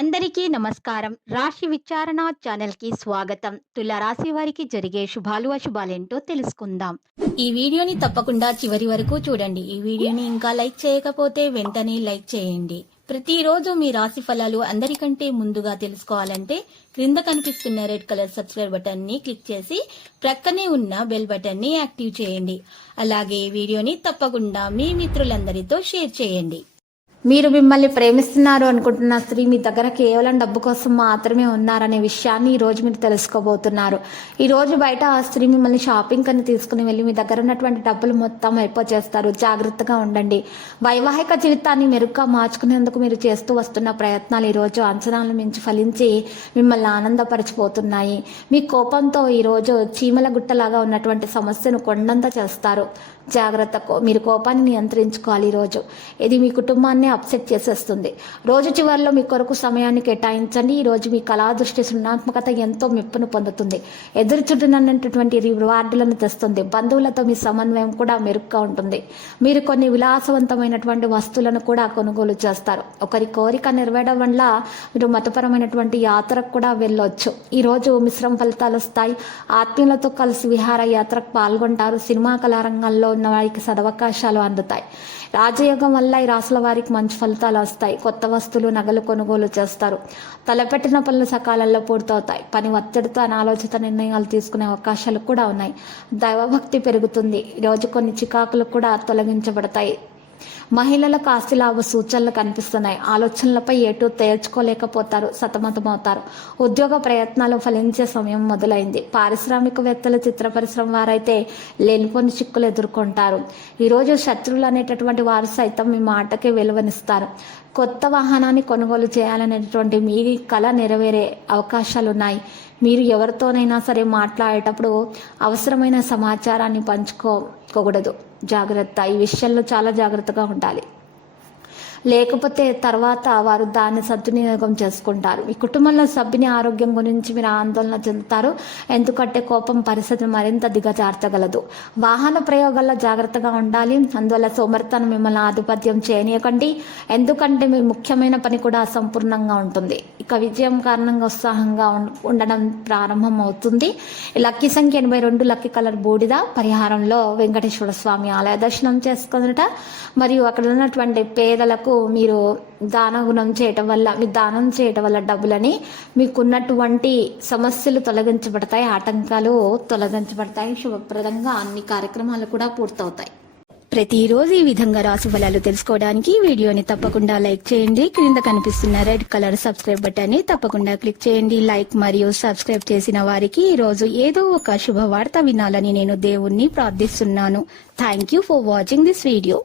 అందరికీ నమస్కారం. రాశి విచారణ ఛానల్‌కి స్వాగతం. తుల రాశి వారికి జరిగే శుభాలు, అశుభాలేంటో తెలుసుకుందాం. ఈ వీడియోని తప్పకుండా చివరి వరకు చూడండి. ఈ వీడియోని ఇంకా లైక్ చేయకపోతే వెంటనే లైక్ చేయండి. ప్రతిరోజు మీ రాశి ఫలాలు అందరికంటే ముందుగా తెలుసుకోవాలంటే క్రింద కనిపిస్తున్న రెడ్ కలర్ సబ్స్క్రైబ్ బటన్ ని క్లిక్ చేసి ప్రక్కనే ఉన్న బెల్ బటన్ ని యాక్టివ్ చేయండి. అలాగే వీడియోని తప్పకుండా మీ మిత్రులందరితో షేర్ చేయండి. మీరు మిమ్మల్ని ప్రేమిస్తున్నారు అనుకుంటున్న స్త్రీ మీ దగ్గర కేవలం డబ్బు కోసం మాత్రమే ఉన్నారనే విషయాన్ని ఈ రోజు మీరు తెలుసుకోబోతున్నారు. ఈ రోజు బయట ఆ స్త్రీ మిమ్మల్ని షాపింగ్ అని తీసుకుని వెళ్ళి మీ దగ్గర ఉన్నటువంటి డబ్బులు మొత్తం అయిపోచేస్తారు. జాగ్రత్తగా ఉండండి. వైవాహిక జీవితాన్ని మెరుగ్గా మార్చుకునేందుకు మీరు చేస్తూ వస్తున్న ప్రయత్నాలు ఈ రోజు అంచనాలను మించి ఫలించి మిమ్మల్ని ఆనందపరిచిపోతున్నాయి. మీ కోపంతో ఈ రోజు చీమల గుట్టలాగా ఉన్నటువంటి సమస్యను కొండంత చేస్తారు. జాగ్రత్త, మీరు కోపాన్ని నియంత్రించుకోవాలి. ఈరోజు ఇది మీ కుటుంబాన్ని అప్సెట్ చేసేస్తుంది. రోజు చివరిలో మీ కొరకు సమయాన్ని కేటాయించండి. ఈరోజు మీ కళా దృష్టి సృజనాత్మకత ఎంతో మెప్పును పొందుతుంది. ఎదురు చుట్టూనటువంటి రివార్డులను తెస్తుంది. బంధువులతో మీ సమన్వయం కూడా మెరుగ్గా ఉంటుంది. మీరు కొన్ని విలాసవంతమైనటువంటి వస్తువులను కూడా కొనుగోలు చేస్తారు. ఒకరి కోరిక నెరవేరడం వల్ల మీరు మతపరమైనటువంటి యాత్రకు కూడా వెళ్ళొచ్చు. ఈరోజు మిశ్రమ ఫలితాలు వస్తాయి. ఆత్మీయులతో కలిసి విహార యాత్రకు పాల్గొంటారు. సినిమా కళారంగంలో ఉన్న వారికి సదవకాశాలు అందుతాయి. రాజయోగం వల్ల ఈ రాశుల వారికి మంచి ఫలితాలు వస్తాయి. కొత్త వస్తువులు, నగలు కొనుగోలు చేస్తారు. తలపెట్టిన పనులు సకాలంలో పూర్తవుతాయి. పని ఒత్తిడితో అనాలోచిత నిర్ణయాలు తీసుకునే అవకాశాలు కూడా ఉన్నాయి. దైవభక్తి పెరుగుతుంది. ఈరోజు కొన్ని చికాకులు కూడా తొలగించబడతాయి. మహిళలకు ఆస్తి లాభ సూచనలు కనిపిస్తున్నాయి. ఆలోచనలపై ఎటు తేల్చుకోలేకపోతారు, సతమతమవుతారు. ఉద్యోగ ప్రయత్నాలు ఫలించే సమయం మొదలైంది. పారిశ్రామికవేత్తలు, చిత్ర పరిశ్రమ వారైతే లేనిపోని చిక్కులు ఎదుర్కొంటారు. ఈరోజు శత్రువులు అనేటటువంటి వారు సైతం మీ మాటకే విలువనిస్తారు. కొత్త వాహనాన్ని కొనుగోలు చేయాలనేటువంటి మీ కళ నెరవేరే అవకాశాలు ఉన్నాయి. మీరు ఎవరితోనైనా సరే మాట్లాడేటప్పుడు అవసరమైన సమాచారాన్ని పంచుకోకూడదు. జాగ్రత్త, ఈ విషయంలో చాలా జాగ్రత్తగా ఉండాలి. లేకపోతే తర్వాత వారు దాన్ని సద్వినియోగం చేసుకుంటారు. మీ కుటుంబంలో సభ్యుని ఆరోగ్యం గురించి మీరు ఆందోళన చెందుతారు. ఎందుకంటే కోపం పరిస్థితిని మరింత దిగజార్చగలదు. వాహన ప్రయోగాల్లో జాగ్రత్తగా ఉండాలి. అందువల్ల సోమరితనం మిమ్మల్ని ఆధిపత్యం చేయనీయకండి. ఎందుకంటే మీ ముఖ్యమైన పని కూడా అసంపూర్ణంగా ఉంటుంది. ఇక విజయం కారణంగా ఉత్సాహంగా ఉండడం ప్రారంభం అవుతుంది. లక్కీ సంఖ్య 82, లక్కీ కలర్ బూడిద. పరిహారంలో వెంకటేశ్వర స్వామి ఆలయ దర్శనం చేసుకున్నట మరియు అక్కడ ఉన్నటువంటి పేదలకు మీరు దానం చేయటం వల్ల డబ్బులని మీకున్నటువంటి సమస్యలు తొలగించబడతాయి. ఆటంకాలు తొలగించబడతాయి. శుభప్రదంగా అన్ని కార్యక్రమాలు కూడా పూర్తవుతాయి. ప్రతిరోజు ఈ విధంగా రాశి ఫలాలు తెలుసుకోవడానికి వీడియోని తప్పకుండా లైక్ చేయండి. క్రింద కనిపిస్తున్న రెడ్ కలర్ సబ్స్క్రైబ్ బటన్ ని తప్పకుండా క్లిక్ చేయండి. లైక్ మరియు సబ్స్క్రైబ్ చేసిన వారికి ఈ రోజు ఏదో ఒక శుభవార్త వినాలని నేను దేవుణ్ణి ప్రార్థిస్తున్నాను. Thank you for watching this video.